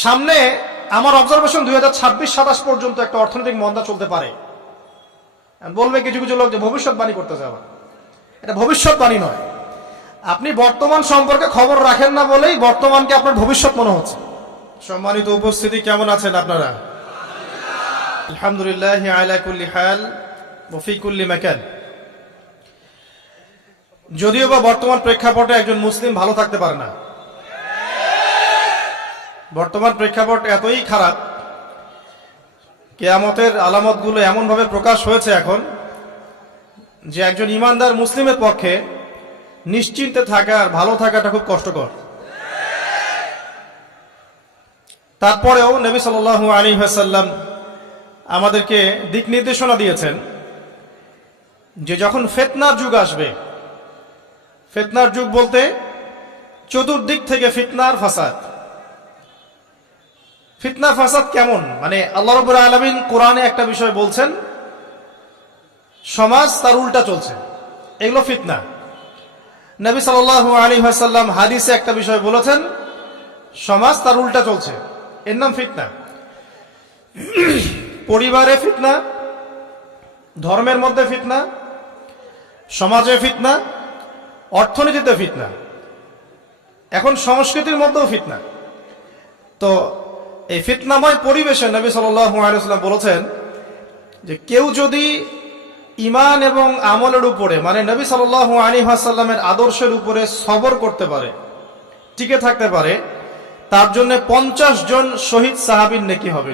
সামনে আমার অবজারভেশন 2026-27 পর্যন্ত একটা অর্থনৈতিক মন্দা চলতে পারে। বলবে কিছু কিছু লোক যে ভবিষ্যৎবাণী করতেছে, আবার এটা ভবিষ্যৎবাণী নয়। আপনি বর্তমান সম্পর্কে খবর রাখেন না বলেই বর্তমানকে আপনার ভবিষ্যৎ মনে হচ্ছে। সম্মানিত উপস্থিতি, কেমন আছেন আপনারা? আলহামদুলিল্লাহ আলা কুল্লি হাল ওয়া ফি কুল্লি মাকান। যদিও বা বর্তমান প্রেক্ষাপটে একজন মুসলিম ভালো থাকতে পারে না। বর্তমান প্রেক্ষাপট এতই খারাপ, কিয়ামতের আলামতগুলো এমন ভাবে প্রকাশ হয়েছে এখন যে একজন ইমানদার মুসলিমের পক্ষে নিশ্চিন্তে থাকা আর ভালো থাকাটা খুব কষ্টকর। তারপরেও নবী সাল্লাল্লাহু আলাইহি ওয়াসাল্লাম আমাদেরকে দিক নির্দেশনা দিয়েছেন যে যখন ফিতনার যুগ আসবে, ফিতনার যুগ বলতে চতুর্দিক থেকে ফিতনার ফাসাদ। ফিতনা ফাসাদ কেমন? মানে আল্লাহ রাব্বুল আলামিন কোরআনে একটা বিষয় বলছেন, সমাজ তার উল্টা চলছে, এগুলো ফিতনা। নবী সাল্লাল্লাহু আলাইহি ওয়াসাল্লাম হাদিসে একটা বিষয় বলেছেন, সমাজ তার উল্টা চলছে, এর নাম ফিতনা। পরিবারে ফিতনা, ধর্মের মধ্যে ফিতনা, সমাজে ফিতনা, অর্থনীতিতে ফিতনা, এখন সংস্কৃতির মধ্যেও ফিতনা। তো এই ফিতনাময় পরিবেশে নবী সাল্লাল্লাহু আলাইহি ওয়াসাল্লাম বলেছেন যে কেউ যদি ঈমান এবং আমলের উপরে, মানে নবী সাল্লাল্লাহু আলাইহি ওয়াসাল্লামের আদর্শের উপরে সবর করতে পারে, টিকে থাকতে পারে, তার জন্য 50 জন শহীদ সাহাবীর নেকি হবে।